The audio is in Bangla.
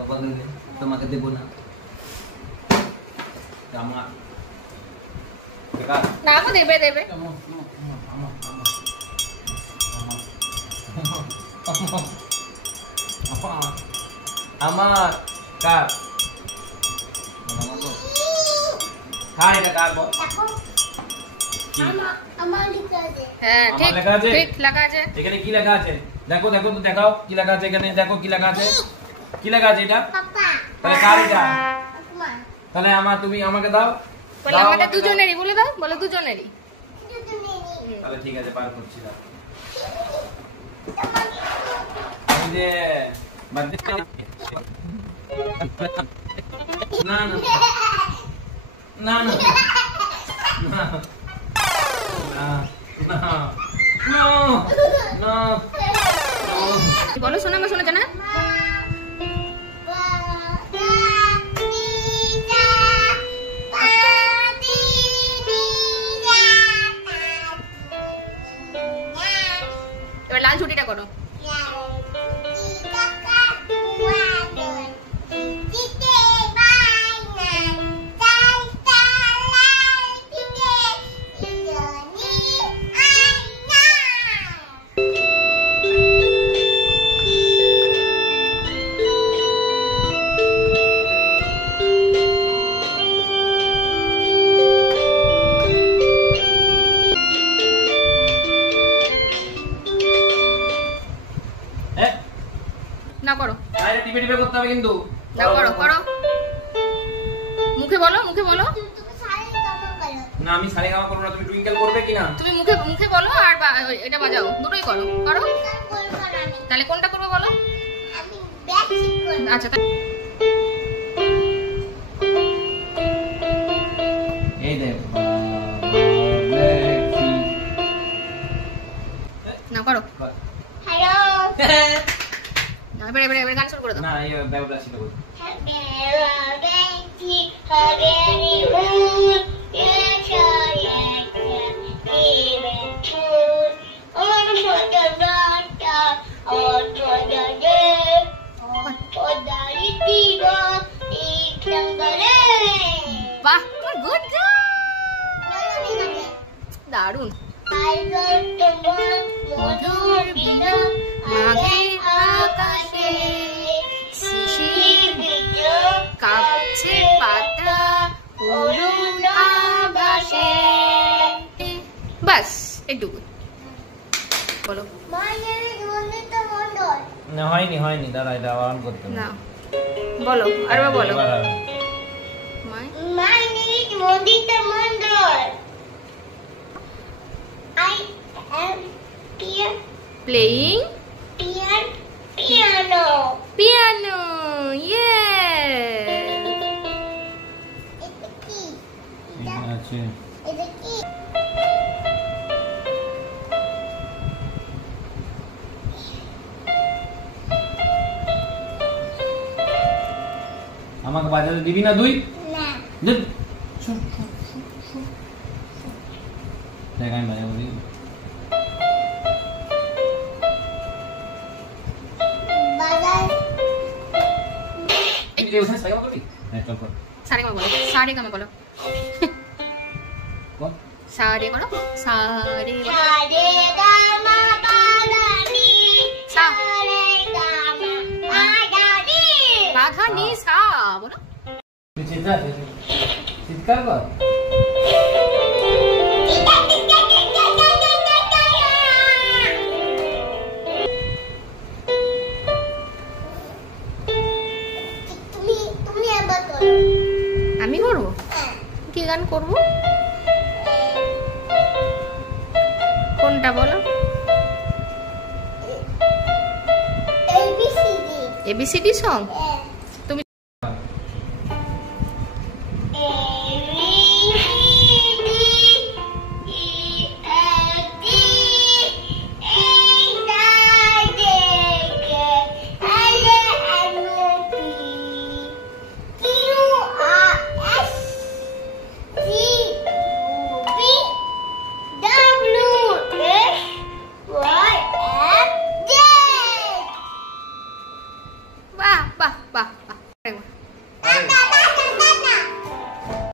বাবা দেবে, তোমাকে দেবো না। আমার না গো, দেবে দেবে। আমার কার কার এটা কার বল? আমার লেখা আছে। হ্যাঁ ঠিক ঠিক লেখা আছে। এখানে কি লেখা আছে? দেখো দেখো তো, দেখাও কি লেখা আছে এখানে। দেখো কি লেখা আছে, কি লেখা আছে এটা? পাপা। তাহলে কার এটা? তোমার। তাহলে তুমি আমাকে দাও। বলে আমাদের দুজনেরই, বলে দাও, বলে দুজনেরই। তাহলে ঠিক আছে, পার করছি না। এই যে বাদ না না না না না। বলো শোনা, আমার শোনা জানা। এবার লাল ছুটিটা করো। না করো, আরে টিপে টিপে করতে হবে কিন্তু। না করো করো, মুখে বলো, মুখে বলো। না আমি সারে গামা করব না, তুমি টুইঙ্কেল করবে কি না? তুমি মুখে মুখে বলো আর এটা বাজাও, দুটোই করো। করো তাহলে কোনটা করবে বলো? আমি ব্যাক ঠিক করব। আচ্ছা এই দেখ না করো। হ্যালো না, এবারে গান শুরু করে দাও। না এই ব্যাগটা ছিল বল। বাহ, গুড দারুন। মধুর বিনা মাঘে আকাশে শিশির কাঁপছে পাতা অরুণ আভাসে। বাস এটুকু বলো। না হয়নি হয়নি, দাঁড়া এটা অন করতে হবে। না বলো, আরেকবার বলো। My name is Mondita Mandal. I am playing piano. Piano, yes. It's a key. আচ্ছা It's a key. আমাকে বাজাতে দিবি না তুই? না। দেখ আমি বাজাবো দিই। सारे में बोलो, सारे का में बोलो। कौन? सारे करो, सारे सारे गा मा पा धा नी, सा सारे गा मा पा धा नी। राधा नी सा बोलो। চিৎকার কর। আমি করবো? কি গান করবো? কোনটা বলো? ABCD song? তুমি বাহ বাহ বাহ।